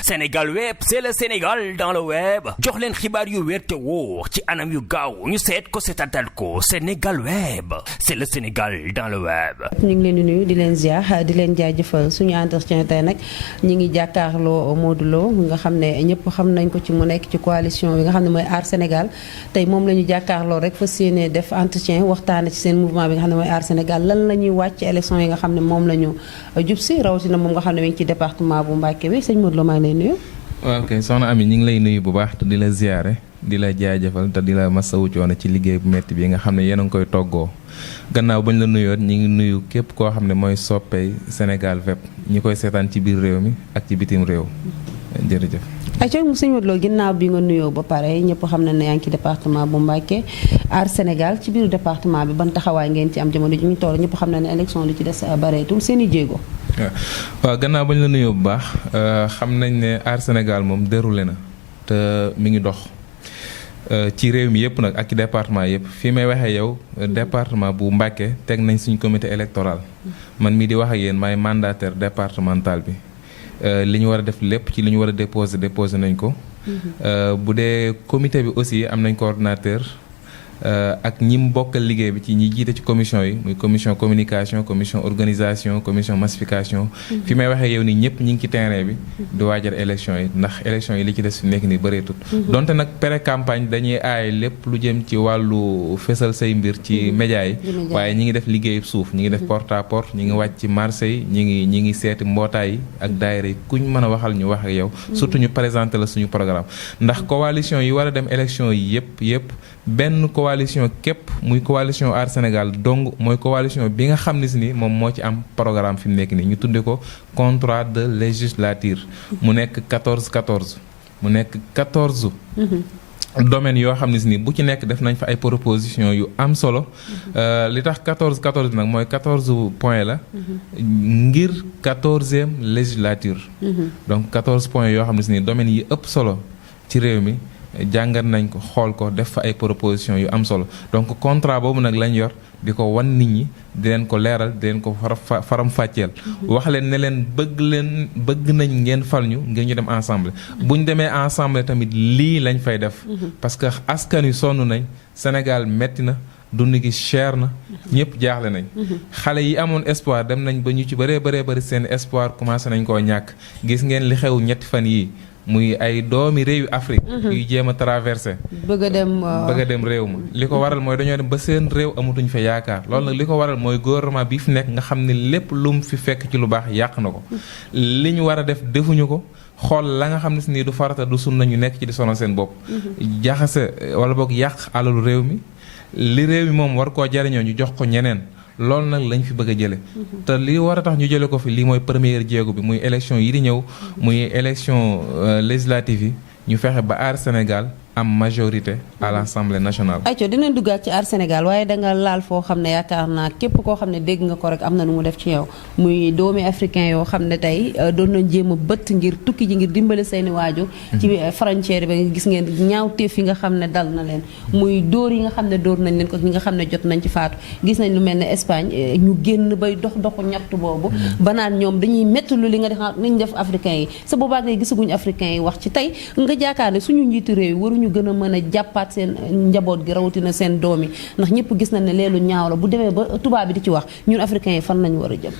Sénégal web c'est le Sénégal dans le web jox leen xibaar yu wér te wóor ci anam yu gaaw ñu seet ko seetatal ko Sénégal web c'est le Sénégal dans le web. ñu ngi leen di nuyu di leen ziar di leen jaajëfal suñu entretien tey nag ñi ngi jàkkaarloo Modou Lo nga xam ne ñëpp xam nañ ko ci mu nekk ci coalition bi nga xam ne mooy Aar Sénégal tey moom la ñu jàkkaarloo rek fas yéene def entretien waxtaane ci seen mouvement bi nga xam ne mooy Aar Sénégal lan la ñuy wàcc ci élection yi nga xam ne moom la ñu jub si rawatina moom nga xam ne mi ngi ci département bu Mbacké bi sëñ Modou Lo maa ngi lay nuyu. waaw ok soxna Ami ñu ngi lay nuyu bu baax te di la ziyaare di la jaajëfal te di la masawu coono ci liggéey bu métti bi nga xam ne yéen a ngi koy toggoo gannaaw bañ la nuyoon ñi ngi nuyu képp koo xam ne mooy soppey Sénégal web ñi koy seetaan ci biir réew mi ak ci bitim réew jërëjëf. ayca sëñ Modou Lo ginnaaw bi nga nuyoo ba pare ñëpp xam na ne yaa ngi ci département bu Mbacké Aar Sénégal ci biir département bi ban taxawaay ngeen ci am jamono ji ñu toll ñëpp xam na ne élection li ci des bareetul seen i jéego. waaw gannaaw bañ la nuyoo bu baax xam nañ ne Aar Sénégal moom déroulé na te mi ngi dox ci réew mi yëpp nag ak ci département yëpp fii may waxee yow département bu Mbacké teg nañ suñ comité électoral man mii di wax ak yéen maay mandataire départemental bi li ñu war a def lépp ci li ñu war a déposé nañ ko bu dee comité bi aussi am nañ coordonnateur ak ñi mu bokkal liggéey bi ci ñi jiite ci commission yi muy commission communication commission organisation commission massification fi may waxee yow nii ñëpp ñi ngi ci terrain bi di waajal élection yi ndax élection yi li ci des fi nekk nii bëreetut donte nag pré campagne dañuy aaye lépp lu jëm ci wàllu fésal say mbir ci média yi waaye ñi ngi def liggéey suuf ñi ngi def porte à porte ñi ngi wàcc ci marché yi ñi ngi seeti mbootaay yi ak daayira yi kuñ mën a waxal ñu wax ak yow surtout ñu présenté la suñu programme ndax coalition yi war a dem élection yi yëpp benn coalition képp muy coalition Aar Sénégal donc mooy coalition bi nga xam ne si ni moom moo ci am programme fi mu nekk nii ñu tudde ko contrat de législature mu nekk 14 mu nekk 14 domaines yoo xam ne si ni bu ci nekk def nañ fa ay proposition yu am solo li tax 14 nag mooy 14 points la ngir 14e législature donc 14 points yoo xam ne si ni domaines yi ëpp solo ci réew mi jàngat nañ ko xool ko def fa ay proposition yu am solo donc contrat boobu nag lañ yor di ko wan nit ñi di leen ko leeral di leen ko faram fàcceel wax leen ne leen bëgg nañ ngeen fal ñu ngir ñu dem ensemble bu ñu demee ensemble tamit lii lañ fay def parce que askan wi sonn nañ Sénégal metti na dund gi cher na ñëpp jaaxle nañ xale yi amoon espoir dem nañ ba ñu ci bëree seen espoir commencé nañ koo ñàkk gis ngeen li xew ñetti fan yii muy ay doomi réewu Afrique yuy jéem a traversé bëgg a dem réew ma li ko waral mooy dañoo dem ba seen réew amatuñ fa yaakaar loolu nag li ko waral mooy gouvernement bi fi nekk nga xam ne lépp lu mu fi fekk ci lu baax yàq na ko li ñu war a def defuñu ko xool la nga xam ne si nii du farata du sunna ñu nekk ci di sonal seen bopp jaxase wala boog yàq alalu réew mi li réew mi moom war koo jariñoo ñu jox ko ñeneen loolu nag lañ fi bëgg a jële te li war a tax ñu jële ko fi lii mooy première jéego bi muy élection yi di ñëw muy élection législative yi ñu fexe ba Aar Sénégal am majorité à l'Assemblée nationale. ayca dinañ duggaat ci Aar Sénégal waaye danga laal foo xam ne yaakaar naa képp koo xam ne dégg nga ko rek am na nu mu def ci yow muy doomi africain yoo xam ne tey doon nañ jéem a bëtt ngir tukki ji ngir dimbale seeni waajur ci frontière bi gis ngeen ñaawteef yi nga xam ne dal na leen muy dóor yi nga xam ne dóor nañ leen ko ñi nga xam ne jot nañ ci faatu gis nañ lu mel ne Espagne ñu génn bay doxu ñaxtu boobu ba naan ñoom dañuy métti lu li nga def africain yi sa boobaak ne gisaguñu africain yi wax ci tey nga jaakaar ne suñu njiitu réew yi ñu gën a mën a jàppaat seen njaboot gi rawatina seen doom yi ndax ñëpp gis nañ ne leelu ñaaw la bu demee ba tubaab bi di ci wax ñun africains yi fan lañu war a jëm.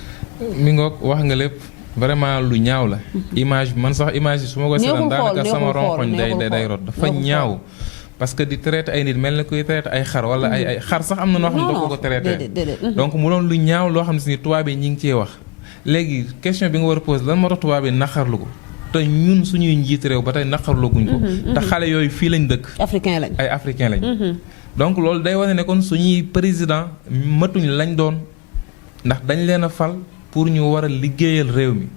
mi ngoog wax nga lépp vraiment lu ñaaw la. image man sax image yi su ma ko seetaan daanaka sama ronkoñ day rot dafa ñaaw. parce que di traité ay nit mel na kuy traité ay xar wala ay xar sax am na noo xam ne doo ko traité donc mu doon lu ñaaw loo xam ne si ni tubaab yi ñi ngi cee wax léegi question bi nga war a posé lan moo tax tubaab yi naqarlu ko te ñun suñuy njiit réew ba tey naqarlooguñ ko te xale yooyu fii lañ dëkk ay africain lañ donc loolu day wane ne kon suñuy président matuñ lañ doon ndax dañ leen a fal pour ñu war a liggéeyal réew mi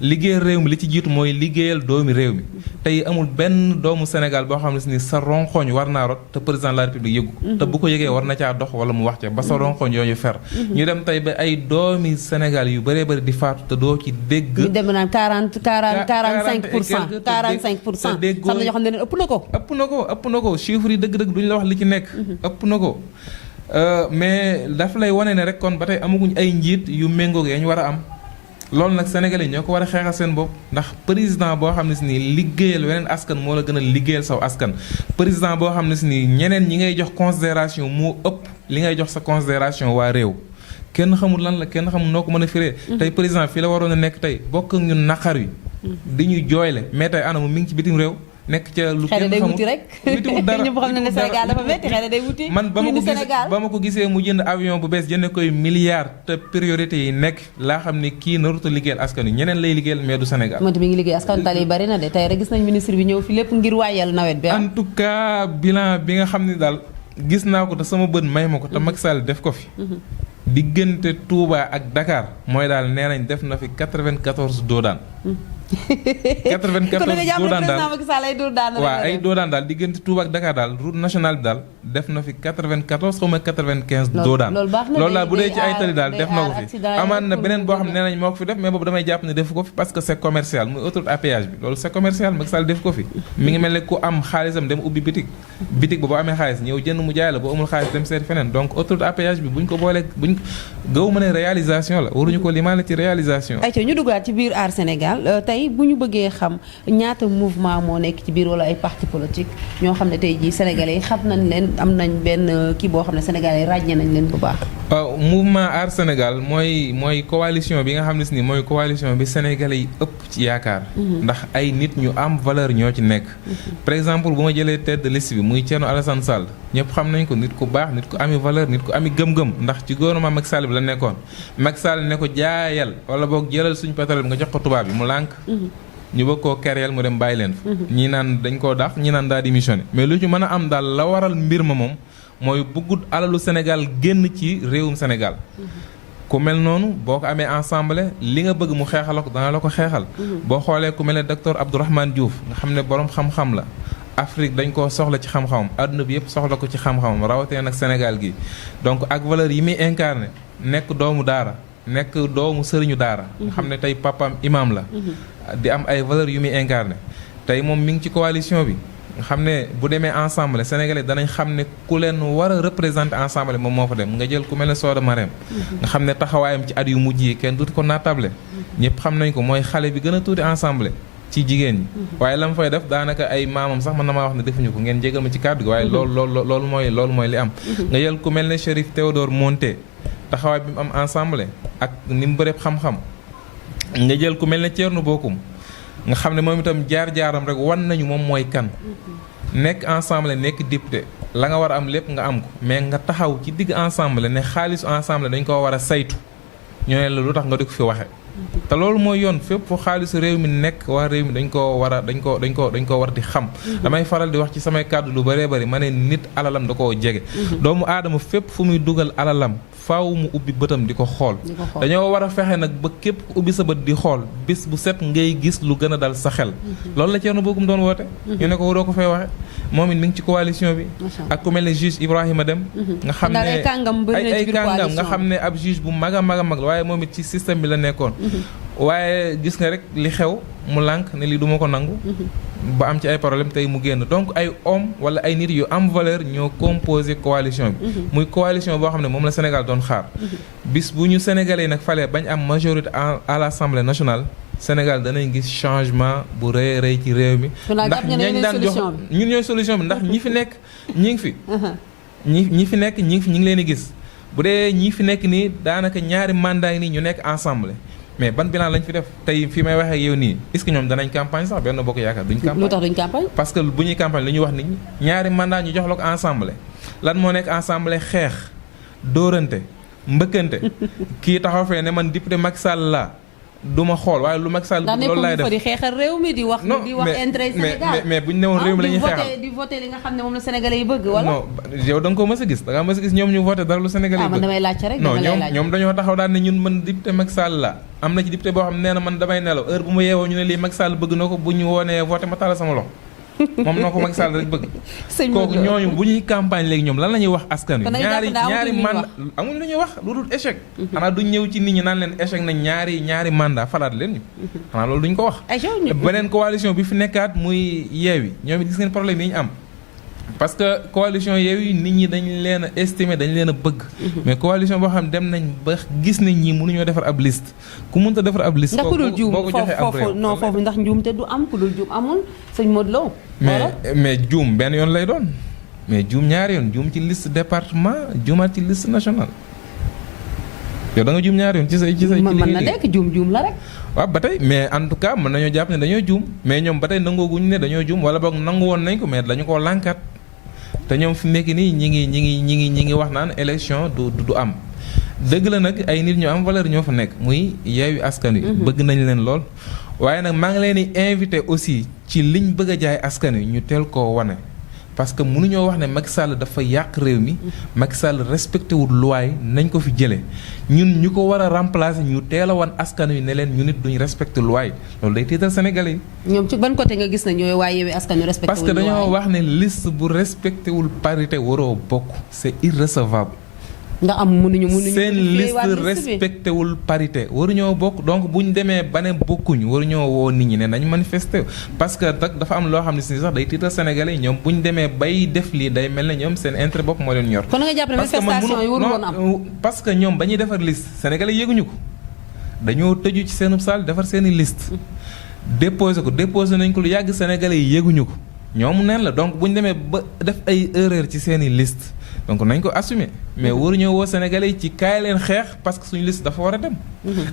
li ci jiitu mooy liggéeyal doomi réew mi tey amul benn doomu Sénégal boo xam ne si ni sa ronxooñ war naa rot te président de la république yëgu te bu ko yëgee war na caa dox wala mu wax ca ba sa ronxooñ yooyu fer ñu dem tey ba ay doomi Sénégal yu bëree bëri di faatu te doo ci dégg ñu dem naan 45% 45% déggoo xam na ñoo xam ne ëpp na ko chiffre yi dëgg-dëgg duñu la wax li ci nekk ëpp na ko mais daf lay wane ne rek kon ba tey amaguñ ay njiit yu méngoog ya ñu war a am loolu nag sénégalais ñoo ko war a xeexal seen bopp ndax président boo xam ne si nii liggéeyal weneen askan moo la gën a liggéeyal saw askan président boo xam ne si nii ñeneen ñi ngay jox considération moo ëpp li ngay jox sa considération waa réew kenn xamul lan la kenn xamul noo ko mën a firee tey président fii la waroon a nekk tey bokk ak ñun naqar wi di ñuy jooyle mais tey anamu mi ngi ci bitim réew nekk ca lu kenn xamul wuti rek wutiwul dara ñëpp xam ne Sénégal dafa metti xëy na day wuti man ba ma ko gisee mu jënd avion bu bees jënd koy milliards te priorité yi nekk laa xam ne kii naruta liggéeyal askan wi ñeneen lay liggéeyal mais du Sénégal moom mi ngi liggéey askan tali yi bari na de tey rek gis nañ ministre bi ñëw fi lépp ngir waajal nawet bi en tout cas bilan bi nga xam ne daal gis naa ko te sama bët may ma ko te Macky Sall def ko fi diggante Touba ak Dakar mooy daal nee nañ def na fi 94 doodaan 94 doodaan daal waaw ay doodaan daal diggante Touba ak Dakar daal route nationale bi daal def na fi 94 xaw ma 95 doodaan loolu daal bu dee ci ay tali daal def na ko fi amaan na beneen boo xam ne nee nañ moo ko fi def mais boobu damay jàpp ne def ko fi parce que c'est commercial muy autoroute à péage bi loolu c'est commercial Macky Sall def ko fi mi ngi mel ne ku am xaalisam dem ubbi bitig ba boo amee xaalis ñëw jënd mu jaay la boo amul xaalis dem seeti feneen donc autoroute à péage bi buñ ko boolee buñ gëw ma ne réalisation la waruñu ko limaale ci réalisation ayca ñu duggaat ci biir Aar Sénégal tey bu ñu bëggee xam ñaata mouvement moo nekk ci biir wala ay parti politique ñoo xam ne tey jii sénégalais yi xam nañ leen am nañ benn kii boo xam ne sénégalais yi ràññee nañ leen bu baax. waaw mouvement Aar Sénégal mooy coalition bi nga xam ne si ni mooy coalition bi sénégalais yi ëpp ci yaakaar. ndax ay nit ñu am valeur ñoo ci nekk. par exemple bu ma jëlee tête de liste bi muy Thierno Alassane Sall ñëpp xam nañ ko nit ku baax nit ku ami valeur nit ku ami gëm-gëm ndax ci gouvernement Macky Sall bi la nekkoon Macky Sall ne ko jaayal wala boog jëlal suñu pétrole bi nga jox ko tubaab bi mu lànk. ñu bëgg koo kereel mu dem bàyyi leen fa ñii naan dañ koo dàq ñii naan daa démissionné mais lu ci mën a am daal la waral mbir ma moom mooy bëggut alalu Sénégal génn ci réewum Sénégal ku mel noonu boo ko amee ensemble li nga bëgg mu xeexal ko dana la ko xeexal boo xoolee ku mel ne docteur Abdourahmane Diouf nga xam ne borom xam-xam la Afrique dañ koo soxla ci xam-xamam adduna bi yëpp soxla ko ci xam-xamam rawatina nag Sénégal gi donc ak valeur yi muy incarné nekk doomu daara nekk doomu sëriñu daara nga xam ne tey papaam imam la di am ay valeurs yu muy incarné tey moom mi ngi ci coalition bi nga xam ne bu demee ensemble sénégalais danañ xam ne ku leen war a représenter ensemble moom moo fa dem nga jël ku mel ne Soda Marème nga xam ne taxawaayam ci at yu mujj yi kenn dut ko naatable ñëpp xam nañ ko mooy xale bi gën a tuuti ensemble ci jigéen ñi waaye la mu fay def daanaka ay maamam sax mën na maa wax ne defuñu ko ngeen jégal ma ci kàddu gi waaye loolu mooy li am nga jël ku mel ne Chérif Théodore Monté taxawaay bi mu am ensemble ak ni mu bëreeb xam-xam nga jël ku mel ne Thierno Bocoum nga xam ne moom itam jaar-jaaram rek wan nañu moom mooy kan nekk ensemble nekk député la nga war a am lépp nga am ko mais nga taxaw ci digg ensemble ne xaalisu ensemble dañ ko war a saytu ñoo ne la lu tax nga di ko fi waxe te loolu mooy yoon fépp fu xaalisu réew mi nekk waa réew mi dañ koo war di xam damay faral di wax ci samay kàddu lu bëree bëri ma ne nit alalam da koo jege doomu aadama fépp fu muy dugal alalam faaw mu ubbi bëtam di ko xool dañoo war a fexe nag ba képp ku ubbi sa bët di xool bis bu set ngay gis lu gën a dal sa xel loolu la Thierno Bocoum doon woote ñu ne ko waroo ko fay waxe moom it mi ngi ci coalition bi ak ku mel ne juge Ibrahima Deme nga xam ne ay kàngam nga xam ne ab juge bu mag a mag a mag la waaye moom it ci système bi la nekkoon waaye gis nga rek li xew mu lànk ne li duma ko nangu ba am ci ay problème tey mu génn donc ay homme wala ay nit yu am valeur ñoo composé coalition bi muy coalition boo xam ne moom la Sénégal doon xaar bis bu ñu sénégalais nag falee bañ am majorité à l'Assemblée nationale Sénégal danañ gis changement bu rëy rëy ci réew mi ndax ñañ daan jox ñun ñooy solution bi ndax ñi fi nekk ñi ngi fi ñi fi nekk ñi ngi leen di gis bu dee ñi fi nekk nii daanaka ñaari mandat yi nii ñu nekk ensemble mais ban bilan lañ fi def tey fi may waxee ak yow nii est-ce que ñoom danañ campagne sax Benno Bokk Yaakaar duñ campagne. lu tax duñ campagne. parce que bu ñuy campagne lu ñuy wax nit ñi ñaari mandat ñu jox la ko ensemble lan moo nekk ensemble xeex dóorante mbëkkante kii taxaw fee ne man député Macky Sall laa du ma xool waaye lu Macky Sall loolu laay def di xeexal réew mi di wax intérêt Sénégal mais bu ñu newoon réew mi la ñuy xeexal di voté li nga xam ne moom la sénégalais yi bëgg wala non yow da nga ko mës a gis da nga mës a gis ñoom ñu voté dara lu sénégalais yi bëgg man damay laajte rek non ñoom dañoo taxaw daan ne ñun man député Macky Sall la am na ci député boo xam ne nee na man damay nelaw heure bu ma yeewoo ñu ne lii Macky Sall bëgg na ko bu ñu woonee voté ma tala sama loxo moom noo ko Macky Sall rek bëgg kooku ñooñu bu ñuy campagne léegi ñoom lan la ñuy wax askan wi ñaari mandat amuñ lu ñuy wax lu dul échec xanaa duñ ñëw ci nit ñi naan leen échec nañ ñaari mandat falaat leen ñu xanaa loolu duñ ko wax beneen coalition bi fi nekkaat muy Yewwi ñoom it gis ngeen problème yi ñu am parce que coalition Yewwi nit ñi dañ leen a estimer dañ leen a bëgg. mais coalition boo xam dem nañ ba gis nañ ñi mënuñoo defar ab liste ku mënta defar ab liste. ndax ku dul juum boo ko joxee ab réew foofu ndax njuum te du am ku dul juum amul sëñ Modou Lo. mais juum benn yoon lay doon mais juum ñaari yoon juum ci liste département juumaat ci liste nationale. yow da nga juum ñaari yoon ci say mën na nekk juum la rek. waaw ba tey mais en tout cas mën nañoo jàpp ne dañoo juum mais ñoom ba tey nangooguñu ne dañoo juum wala boog nangu woon nañ ko mais dañu koo lànkat te ñoom fi nekk nii ñi ngi wax naan élection du am. dëgg la nag ay nit ñu am valeur ñoo fa nekk muy Yewwi Askan Wi. bëgg nañ leen lool. waaye nag maa ngi leen di invité aussi ci liñ bëgg a jaay askan wi ñu teel koo wane. parce que mënuñoo wax ne Macky Sall dafa yàq réew mi Macky Sall respecté wul loi nañ ko fi jëlee ñun ñu ko war a remplacer ñu teel a wan askan wi ne leen ñu nit duñ respecté loi loolu day tiital Sénégalais yi. ñoom ci ban côté nga gis ne ñooy waa Yewwi Askan Wi respecté wul loi parce que dañoo wax ne liste bu respecté wul parité waroo bokk c'est irrecevable. nga am mënuñu seen liste respecté wul parité waruñoo bokk donc bu ñu demee ba ne bokkuñ waruñoo woo nit ñi ne nañ manifester parce que nag dafa am loo xam ne si sax day tiital Sénégalais yi ñoom bu ñu demee bay def lii day mel ne ñoom seen intérêt bopp moo leen ñor. kon nga jàpp ne manifestation yi waru woon am parce que ñoom ba ñuy defar liste Sénégalais yéeguñu ko dañoo tëju ci seenub salle defar seeni liste déposé nañ ko lu yàgg Sénégalais yi yéeguñu ko ñoom neen la donc bu ñu demee ba def ay erreur ci seeni liste donc nañ ko assumer mais waruñoo woo Sénégalais yi ci kaay leen xeex parce que suñu liste dafa war a dem.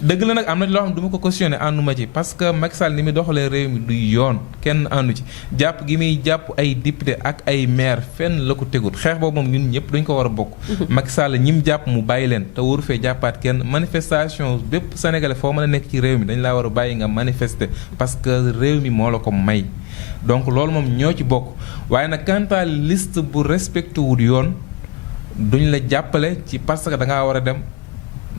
dëgg la nag am na loo xam ne du ma ko cautionné ànduma ci parce que Macky Sall ni muy doxalee réew mi du yoon kenn àndu ci jàpp gi muy jàpp ay député ak ay maire fenn la ko tegut xeex boobu moom ñun ñëpp dañ ko war a bokk. Macky Sall ñi mu jàpp mu bàyyi leen te waru fee jàppaat kenn manifestation bépp Sénégalais foo mën a nekk ci réew mi dañ laa war a bàyyi nga manifester parce que réew mi moo la ko may donc loolu moom ñoo ci bokk waaye nag quant à liste bu respecté wul yoon. duñ la jàppale ci parce que da ngaa war a dem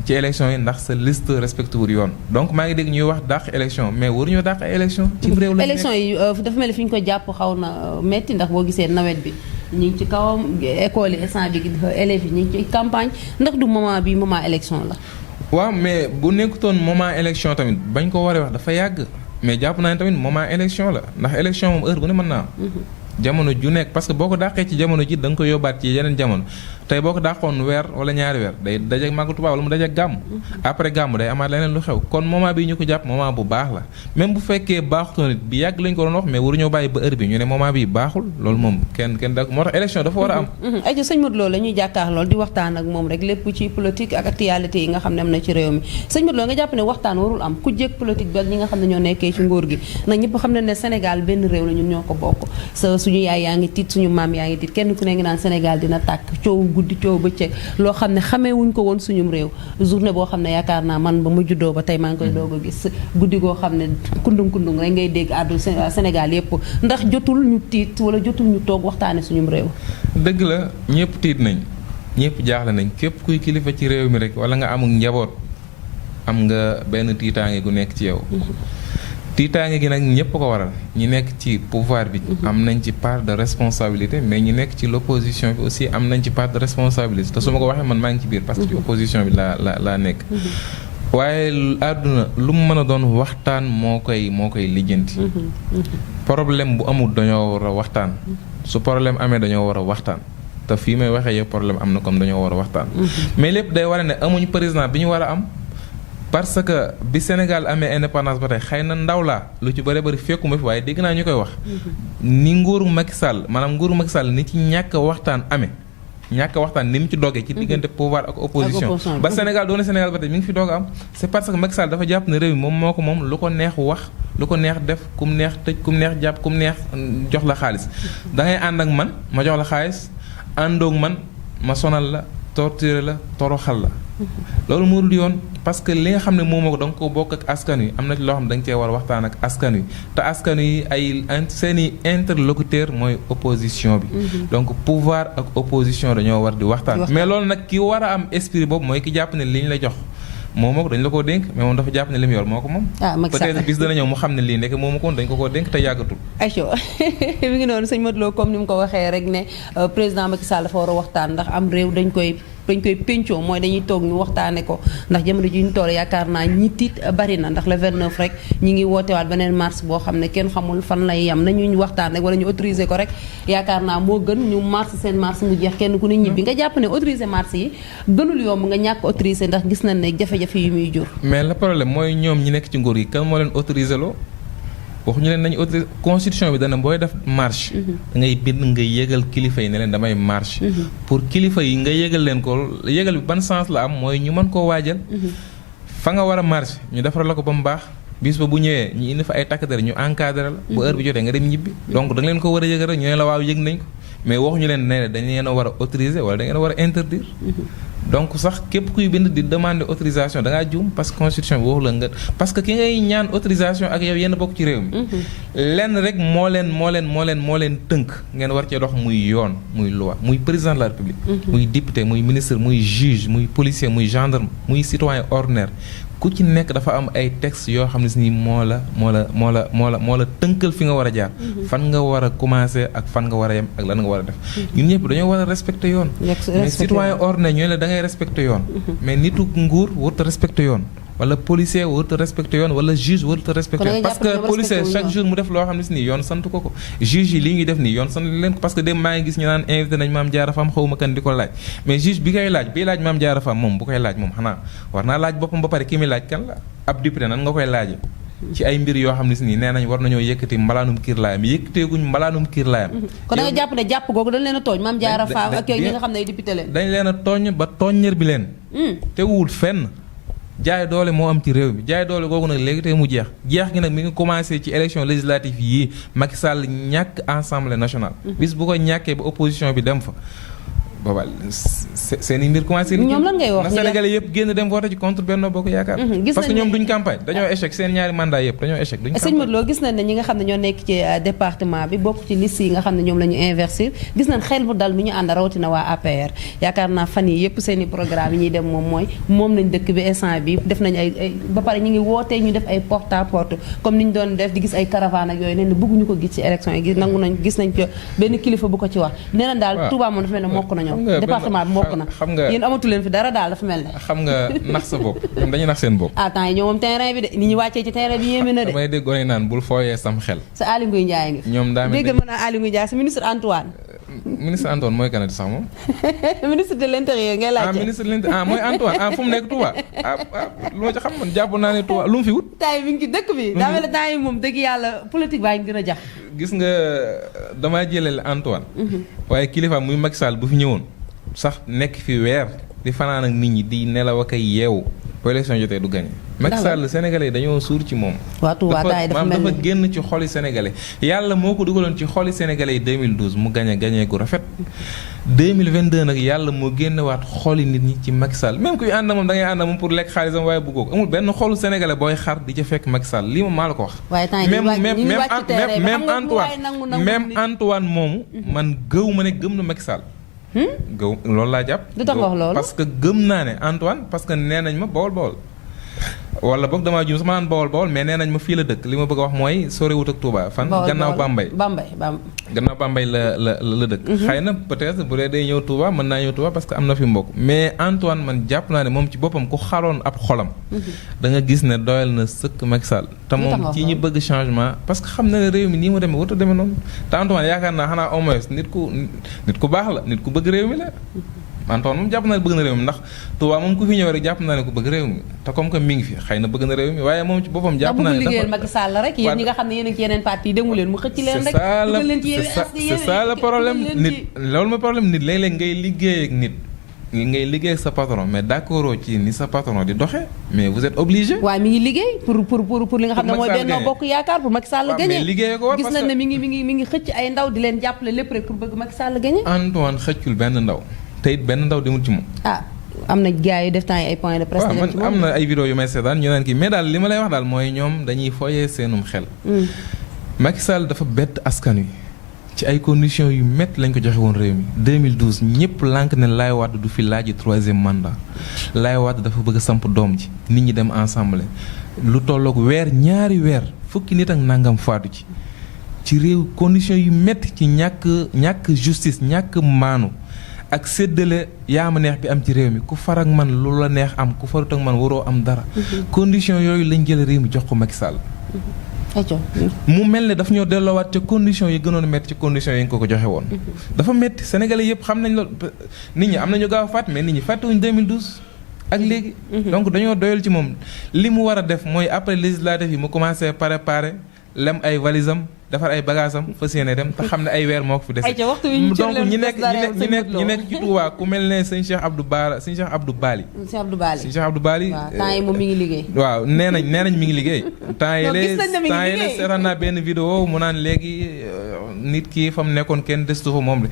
ci élection yi ndax sa liste respecté wul yoon donc maa ngi dégg ñuy wax dàq élection mais waruñoo dàq ay élection ci réew la élection yi dafa mel ni fi ñu ko jàpp xaw na metti ndax boo gisee nawet bi ñu ngi ci kawam école yi instant bi élèves yi ñu ngi ci campagne ndax du moment bi moment élection la. waaw mais bu nekkutoon moment élection tamit bañ ko waree wax dafa yàgg mais jàpp naa ne tamit moment élection la ndax élection moom heure bu ne mën naa am. jamono ju nekk parce que boo ko dàqee ci jamono ji da nga ko yóbbaat ci yeneen jamono tey boo ko dàqoon weer wala ñaari weer day dajeek màggal Tuubaa wala mu dajeek gàmm après gàmm day amaat leneen lu xew kon moment bi ñu ko jàpp moment bu baax la même bu fekkee baaxutoon it bi yàgg lañ ko doon wax mais waruñoo bàyyi ba heure bi ñu ne moment bi baaxul loolu moom kenn da moo tax élection dafa war a am ay sëñ Modou Lo la ñuy jàkkaar lool di waxtaan ak moom rek lépp ci politique ak actualité yi nga xam ne am na ci réew mi sëñ Modou Lo nga jàpp ne waxtaan warul am ku jëkk politique bi ak ñi nga xam ne ñoo nekkee ci nguur gi nag ñëpp xam ne ne Sénégal benn réew la ñun ñoo ko bokk suñu yaay yaa ngi tiit suñu maam yaa ngi tiit kenn ku ne ngi naan Sénégal dina tàkk coow guddi coow bëccëg loo xam ne xamee wuñ ko woon suñum réew journée boo xam ne yaakaar naa man ba mu juddoo ba tey maa ngi koy doog a gis guddi goo xam ne kundung rek ngay dégg àddu Sénégal yépp ndax jotul ñu tiit wala jotul ñu toog waxtaane suñum réew. dëgg la ñëpp tiit nañ ñëpp jaaxle nañ képp kuy kilifa ci réew mi rek wala nga amul njaboot am nga benn tiitaange gu nekk ci yow. tiitaange gi nag ñëpp ko waral ñi nekk ci pouvoir bi am nañ ci part de responsabilité mais ñi nekk ci l'opposition bi aussi am nañ ci part de responsabilité te su ma ko waxee man maa ngi ci biir parce que ci opposition bi laa nekk waaye àdduna lu mu mën a doon waxtaan moo koy lijjanti problème bu amul dañoo war a waxtaan su problème amee dañoo war a waxtaan te fii may waxee yow problème am na comme dañoo war a waxtaan mais lépp day war a ne amuñu président bi ñu war a am parce que bi Sénégal amee indépendance ba tey xëy na ndaw laa lu ci bëri fekkuma fi waaye dégg naa ñu koy wax ni nguuru Macky Sall maanaam nguuru Macky Sall ni ci ñàkk waxtaan amee ñàkk waxtaan ni mu ci doggee ci diggante pouvoir ak opposition ba Sénégal doone Sénégal ba tey mi ngi fi doog a am c'est parce que Macky Sall dafa jàpp ne réew mi moom moo ko moom lu ko neex wax lu ko neex def kum neex tëj kum neex jàpp kum neex jox la xaalis da ngay ànd ak man ma jox la xaalis àndoog man ma sonal la torturer la toroxal la loolu moo dul yoon parce que li nga xam ne moom ko da nga ko bokk ak askan wi am na ci loo xam ne da nga cee war a waxtaan ak askan wi te askan wi ay seeni interlocuteur mooy opposition bi donc pouvoir ak opposition dañoo war di waxtaan mais loolu nag ki war a am esprit boobu mooy ki jàpp ne li ñu la jox moom moo ko dañ la koo dénk mais moom dafa jàpp ne li mu yor moo ko moom peut-être bis dana ñëw mu xam ne lii nekk moomu ko dañ ko koo dénk te yàggatul ayco mi ngi noonu sëñ Modou Lo comme ni mu ko waxee rek ne président Macky Sall dafa war a waxtaan ndax am réew dañ koy dañ koy pencoo mooy dañuy toog ñu waxtaane ko ndax jamono ji ñu toll yaakaar naa ñi tiit bari na ndax le 29 rek ñi ngi wootewaat beneen marche boo xam ne kenn xamul fan lay yam nañu waxtaan rek wala ñu autoriser ko rek yaakaar naa moo gën ñu marche seen marche mu jeex kenn ku ne ñibbi nga jàpp ne autoriser marche yi gënul yomb nga ñàkk autoriser ndax gis nañ ne jafe-jafe yi muy jur. mais le problème mooy ñoom ñi nekk ci nguur gi kan moo leen autoriser loo waxuñu leen nañu autoriser constitution bi dana booy def marche. da ngay bind nga yégal kilifa yi ne leen damay marche. pour kilifa yi nga yégal leen ko yégal bi ban sens la am mooy ñu mën koo waajal. fa nga war a marche ñu defaral la ko ba mu baax bis ba bu ñëwee ñu indi fa ay takk der ñu encadré la. bu heure bi jotee nga dem ñibbi. donc da nga leen ko war a yégal rek ñu ne la waaw yëg nañ ko mais waxuñu leen ne dañ leen a war a autoriser wala dañ leen a war a interdire. donc sax képp kuy bind di demander autorisation da ngaa juum parce que constitution bi waxu la nga parce que ki ngay ñaan autorisation ak yow yenn bokk ci réew mi. lenn rek moo leen tënk ngeen war cee dox muy yoon muy loi muy président de la république. muy député muy ministre muy juge muy policier muy gendarme muy citoyen ordinaire ku ci nekk dafa am ay textes yoo xam ne si nii moo la tënkal fi nga war a jaar. fan nga war a commencer ak fan nga war a yem ak lan nga war a def. ñun ñëpp dañoo war a respecter yoon. mais citoyen ordinaire ñooy la da ngay respecter yoon. mais nitu nguur warut a respecter yoon. wala policier warut a respecter yoon wala juge warut a respecter yoon parce que policier chaque jour mu def loo xam ne si nii yoon sant ko juge yi li ñuy def nii yoon sant leen ko parce que dem maa ngi gis ñu naan invité nañ Mame Diarra Fam xawma kan di ko laaj mais juge bi koy laaj bii laaj Mame Diarra Fam moom bu koy laaj moom xanaa war naa laaj boppam ba pare ki muy laaj kan la ab député nan nga koy laaje ci ay mbir yoo xam ne si nii nee nañ war nañoo yëkkati mbalaanum kiir laayam yëkkateeguñ mbalaanum kiir laayam kon da nga jàpp ne jàpp googu dañ leen a tooñ Mame Diarra Fam ak ñi nga xam ne ay député leen dañ leen a tooñ ba tooññër bi leen teguwul fenn jaay doole moo am ci réew mi jaay doole googu nag léegi tey mu jeex gi nag mi ngi commencé ci élection législative yii Macky Sall ñàkk assemblée nationale. bis bu ko ñàkkee ba opposition bi dem fa. boobaa seen i mbir commencé. ñoom lan ngay wax na Sénégalais yëpp génn dem voté ci contre Benno Bokk Yaakaar. parce que ñoom duñ campagne dañoo échec seen ñaari mandat yëpp dañoo échec duñ campagne. sëñ Modou Lo gis nañ ne ñi nga xam ne ñoo nekk ci département bi bokk ci liste yi nga xam ne ñoom la ñu investir gis nañ xel mu dal mi ñu ànd rawatina waa APR yaakaar naa fan yi yëpp seen i programme yi ñuy dem moom lañ dëkk bi instant bi def nañ ay ba pare ñu ngi wootee ñu def ay porte à porte comme ni ñu doon def di gis ay caravane ak yooyu nee na bëgguñu ko gis ci élection yi nangu nañ gis nañ ko benn kilifa bu ko ci wax nee na daal Touba moom dafa mel ne mokk nañu département bi mokk na xam nga yéen amatu leen fi dara daal dafa mel ne xam nga nax sa bopp ñoom dañuy nax seen bopp temps yi ñoom moom terrain bi de ni ñu wàccee ci terrain bi yéeme na de damay dégg gone naan bul fooyee sam xel sa Aly Ngouille Ndiaye ngi ñoom daa dégg mën a Aly Ngouille Ndiaye sa ministre Antoine mooy kanati sax moom ministre de l'intérieur ngay laajte ministre de l'intérieur mooy Antoine fu mu nekk Touba lu ma ci xam man jàpp naa ne Touba lu mu fi wut temps yi mi ngi ci dëkk bi daa mel ne temps yi moom dëgg yàlla politique baa ngi gën a jax gis nga damaa jëleel Antoine waaye kilifa muy Macky Sall bu fi ñëwoon sax nekk fi weer di fanaan ak nit ñi di nelaw ak ay yeewu bu élection jotee du gagné. Macky Sall sénégalais dañoo suur ci moom. dafa génn ci xoli sénégalais yàlla moo ko dugaloon ci xoli sénégalais yi 2012 mu gagné gu rafet. 2022 nag yàlla moo génnewaat xoli nit ñi ci Macky Sall même kuy ànd moom da ngay ànd moom pour lekk xaalisam waaye bëggoo ko amul benn xolu sénégalais booy xar di ca fekk Macky Sall lii moom maa la ko wax. même Antoine moomu man gëw ma ne gëm na Macky Sall. loolu laa jàpp. du tax wax loolu parce que gëm naa ne Antoine parce que nee nañ ma Bawol wala boog damaa juum sama naan Bawol mais nee nañ ma fii la dëkk li ma bëgg a wax mooy soriwut ak Touba fan. gannaaw Bambey gannaaw Bambey la dëkk. xëy na peut-être bu dee day ñëw Touba mën naa ñëw Touba parce que am na fi mbokk mais Antoine man jàpp naa ne moom ci boppam ku xaroon ab xolam. da nga gis ne doyal na sëkk Macky Sall. te moom ci ñi bëgg changement parce que xam na ne réew mi nii mu demee warut a demee noonu te Antoine yaakaar naa xanaa au moins nit ku baax la nit ku bëgg réew mi la. Antoine moom jàpp naa ne bëgg na réew mi ndax Touba moom ku fi ñëw rek jàpp naa ne ku bëgg réew mi te comme que mi ngi fi xëy na bëgg na réew mi waaye moom ci boppam jàpp naa ne dafa liggéeyal Macky Sall rek yéen ñi nga xam ne yéen a ngi ci yeneen parti yi demu leen mu xëcc leen rek dugal leen ci yéen c'est ça le problème nit loolu mooy problème nit léeg-léeg ngay liggéey ak nit ngay liggéey ak sa patron mais d'accord ci ni sa patron di doxee mais vous êtes obligé waaye mi ngi liggéey pour li nga xam ne mooy Benno Bokk Yaakaar pour Macky Sall gagné gis nañ ne mi ngi xëcc ay ndaw di leen jàppale lépp rek pour bëgg Macky Sall gagné Antoine xëccul benn ndaw te it benn ndaw demul ci moom. am na gars yu def temps yi ay points de presse. waaw man am na ay vidéo yu may seetaan ñu naan kii mais daal li ma lay wax daal mooy ñoom dañuy foyee seenum xel. Macky Sall dafa bett askan wi ci ay conditions yu métti lañ ko joxe woon réew mi 2012 ñëpp lànk ne Laye Wade du fi laaj 3e mandat Laye Wade dafa bëgg a samp doom ji nit ñi dem ensemble lu tolloog ñaari weer fukki nit ak nangam faatu ci réew conditions yu métti ci ñàkk justice ñàkk maanu. ak séddale yaama neex bi am ci réew mi ku far ak man lu la neex am ku farut ak man waroo am dara. condition yooyu lañ jël réew mi jox ko Macky Sall. mu mel ne daf ñoo delloowaat ca condition yi gënoon a métti ci condition yi nga ko joxe woon. dafa métti sénégalais yëpp xam nañ loolu nit ñi am nañu gaaw a fàtte mais nit ñi fàttewuñ 2012 ak léegi. donc dañoo doyal ci moom li mu war a def mooy après législative yi mu commencé préparer lem ay valisam defar ay bagages am fas yéene dem te xam ne ay weer moo ko fi dese. donc ñi nekk ci Touba ku mel ne sëñ Cheikh Abdou Bara sëñ Cheikh Abdou Bali. sëñ Cheikh Abdou Bali. waaw temps yi moom mi ngi liggéey. waaw nee nañ mi ngi liggéey. temps yële seetaan naa benn vidéo mu naan léegi nit ki fa mu nekkoon kenn destu fa moom la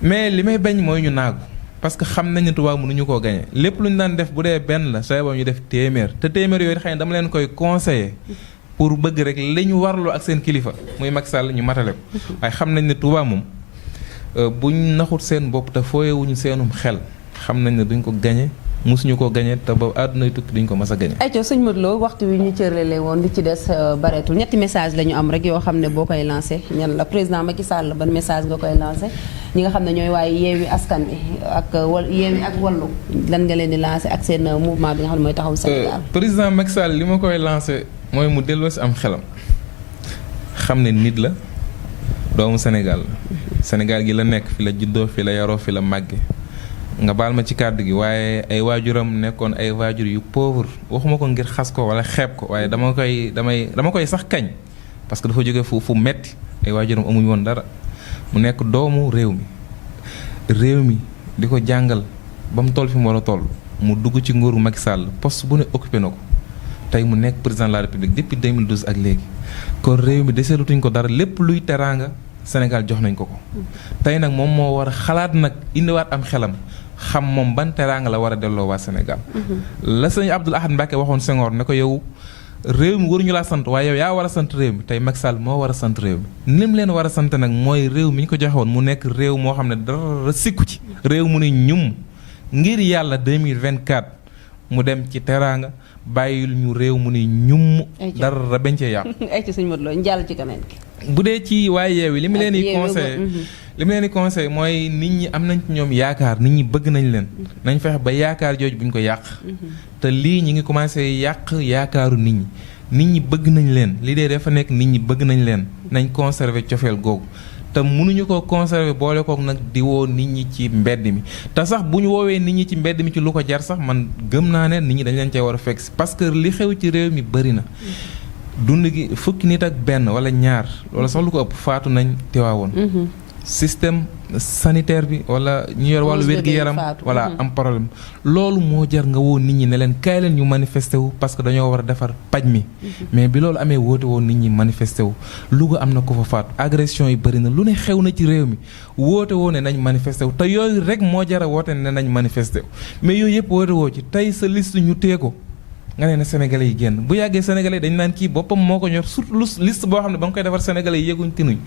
mais li may bañ mooy ñu naagu. parce que xam nañ ne Touba mënuñu koo gagné lépp lu ñu daan def bu dee benn la sooy boobu ñu def téeméer te téeméer yooyu xëy na dama leen koy conseiller. pour bëgg rek li ñu warloo ak seen kilifa muy Macky Sall ñu matale ko waaye xam nañ ne Touba moom buñ naxut seen bopp te fooyewuñu seenum xel xam nañ ne duñ ko gañe mosuñu ko gañe te ba àddunay tukki duñ ko mas a gañe. ayca sëñ Modou Lo waxtu wi ñu cërale woon li ci des bareetul ñetti message la ñu am rek yoo xam ne boo koy lancé ñan la président Macky Sall ban message nga koy lancé ñi nga xam ne ñooy waaye yeewi askan wi ak yeewi ak wallu lan nga leen di lancé ak seen mouvement bi nga xam ne mooy taxawu Sénégal. président Macky Sall li ma koy lancé mooy mu delloo si am xelam xam ne nit la doomu Sénégal Sénégal gi la nekk fi la juddoo fi la yaroo fi la màgge nga baal ma ci kàddu gi waaye ay waajuram nekkoon ay waajur yu pauvre waxuma ko ngir xas ko wala xeeb ko waaye dama koy sax kañ parce que dafa jóge fu metti ay waajuram amuñu woon dara mu nekk doomu réew mi di ko jàngal ba mu toll fi mu war a toll mu dugg ci nguuru Macky Sall poste bu ne occupé na ko tey mu nekk président de la République depuis 2012 ak léegi kon réew mi deseelutuñ ko dara lépp luy teraanga Sénégal jox nañ ko ko tey nag moom moo war a xalaat nag indiwaat am xelam xam moom ban teraanga la war a delloo waa Sénégal la sëñ Abdoul Ahad Mbacké waxoon Senghor ne ko yow réew mi waruñu laa sant waaye yow yaa war a sant réew mi tey Macky Sall moo war a sant réew mi ni mu leen war a sant nag mooy réew mi ñu ko joxe woon mu nekk réew moo xam ne dara sikku ci réew mu ne ñum ngir yàlla 2024 mu dem ci teraanga bàyyil ñu réew mu ne ñum dara bañ cee yàqu. ay ci sëñ Modou Lo ñu jàll ci keneen ki. bu dee ci waaye yeewi li mu leen di conseillé mooy nit ñi am nañ ci ñoom yaakaar nit ñi bëgg nañ leen nañ fexe ba yaakaar jooju buñ ko yàq te lii ñi ngi commencé yàq yaakaaru nit ñi bëgg nañ leen lii dee dafa nekk nit ñi bëgg nañ leen nañ conserver cofeel googu te mënuñu ko conserver boole kook nag di woo nit ñi ci mbedd mi te sax bu ñu woowee nit ñi ci mbedd mi ci lu ko jar sax man gëm naa ne nit ñi dañ leen cee war a fekk parce que li xew ci réew mi bëri na dund gi fukki nit ak benn wala ñaar wala sax lu ko ëpp faatu nañ Tiwaawoon système sanitaire bi wala ñu yor wàllu wér-gi-yaram voilà am problème loolu moo jar nga woo nit ñi ne leen kaay leen ñu manifesté wu parce que dañoo war a defar paj mi mais bi loolu amee woote woon nit ñi manifesté wu Louga am na ko fa faatu agression yi bëri na lu ne xew na ci réew mi woote woo ne nañ manifesté wu te yooyu rek moo jar a woote ne nañ manifesté wu mais yooyu yëpp woote woo ci tey sa liste ñu tee ko nga ne Sénégalais yi génn bu yàggee Sénégalais dañ naan kii boppam moo ko ñor surtout liste boo xam ne ba nga koy defar Sénégalais yi yëguñ tinuñ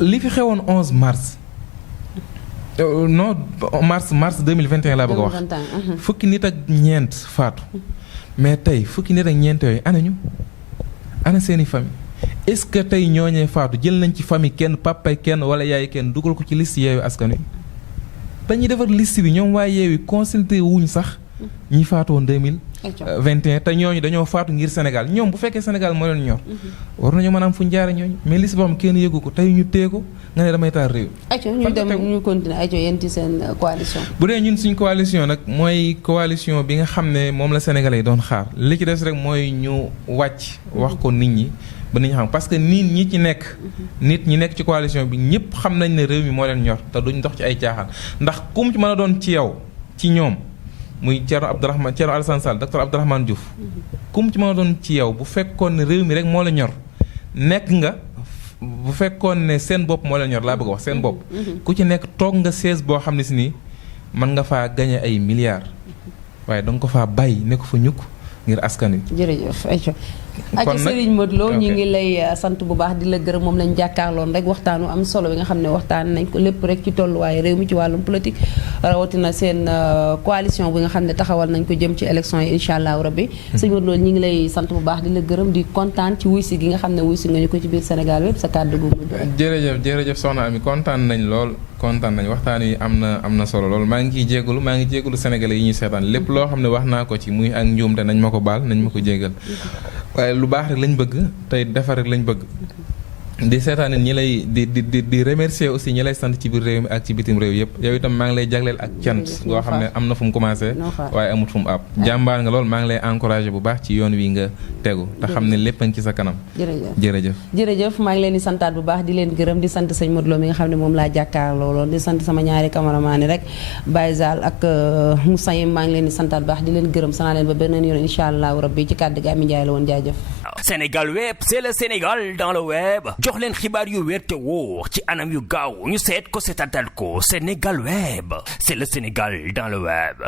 li fi xewoon 11 mars non mars 2021 laa bëgg a wax fukki nit ak ñeent faatu mais tey fukki nit ak ñeent yooyu ana seeni famille est-ce que tey ñooñee faatu jël nañ ci famille kenn papay kenn wala yaay kenn dugal ko ci liste yeewu askan wi ba ñuy defar liste bi ñoom waa yeewi consulté wuñ sax ñi faatu woon 2021 te ñooñu dañoo faatu ngir Sénégal ñoom bu fekkee Sénégal moo leen ñor war nañu mën a am fu ñu jaare ñooñu mais liste boo xam kenn yëgu ko tey ñu téye ko nga ne damay taal réew. ayca ñu dem ñu continuer ayca yéen ci seen coalition. bu dee ñun suñ coalition nag mooy coalition bi nga xam ne moom la Sénégalais yi doon xaar li ci des rek mooy ñu wàcc wax ko nit ñi ba nit ñi xam parce que nit ñi ci nekk nit ñi nekk ci coalition bi ñëpp xam nañ ne réew mi moo leen ñor te duñ dox ci ay caaxaan ndax kum ci mën a doon ci yow ci ñoom muy Thierno Alassane Sall docteur Abdourahmane Diouf kum ci mën a doon ci yow bu fekkoon ne réew mi rek moo la ñor nekk nga bu fekkoon ne seen bopp moo la ñor laa bëgg a wax seen bopp ku ci nekk toog nga 16 boo xam ne si nii mën nga faa gagné ay milliards waaye danga ko faa bàyyi ne ko fa ñukk ngir askan wi. jërëjëf ayca ak Serigne Modou Lo ñu ngi lay sant bu baax di la gërëm moom lañ jàkkaarloon rek waxtaanu am solo bi nga xam ne waxtaan nañ ko lépp rek ci tolluwaayu réew mi ci wàllum politique rawatina seen coalition bi nga xam ne taxawal nañ ko jëm ci élection yi incha allahu rabbi sëñ Modou Lo ñu ngi lay sant bu baax di la gërëm di kontaan ci wuy si gi nga xam ne wuy si nga ñu ko ci biir Sénégal wépp sa kàddu gu mujj. jërëjëf soxna Ami kontaan nañ lool kontaan nañ waxtaan wi am na solo lool maa ngi jégalu sénégalais yi ñuy seetaan lépp loo xam ne wax naa ko ci muy ak njuumte nañ ma ko baal nañ ma ko jégal waaye lu baax rek lañ bëgg tey defar rek lañ bëgg di seetaan ñi lay di remercier aussi ñi lay sant ci biir réew mi ak ci bitim réew yëpp yow itam maa ngi lay jagleel ak cant goo xam ne am na fu mu commencé waaye amut fu mu àpp jàmbaar nga lool maa ngi lay encouragé bu baax ci yoon wi nga tegu te xam ne lépp a ngi ci sa kanam jërëjëf maa ngi leen di santaat bu baax di leen gërëm di sant sëñ Modou Lo mi nga xam ne moom laa jàkkaarloo lool di sant sama ñaari cameraman rek Baye Zal ak Moussa Yim maa ngi leen di santaat bu baax di leen gërëm sanaa leen ba beneen yoon incha allahu rabbi ci kàddu gi Ami Ndiaye la woon jaajëf. Sénégal web c'est le Sénégal dans le web jox leen xibaar yu wér te wóor ci anam yu gaaw ñu seet ko seetatal ko Sénégal web c'est le Sénégal dans le web.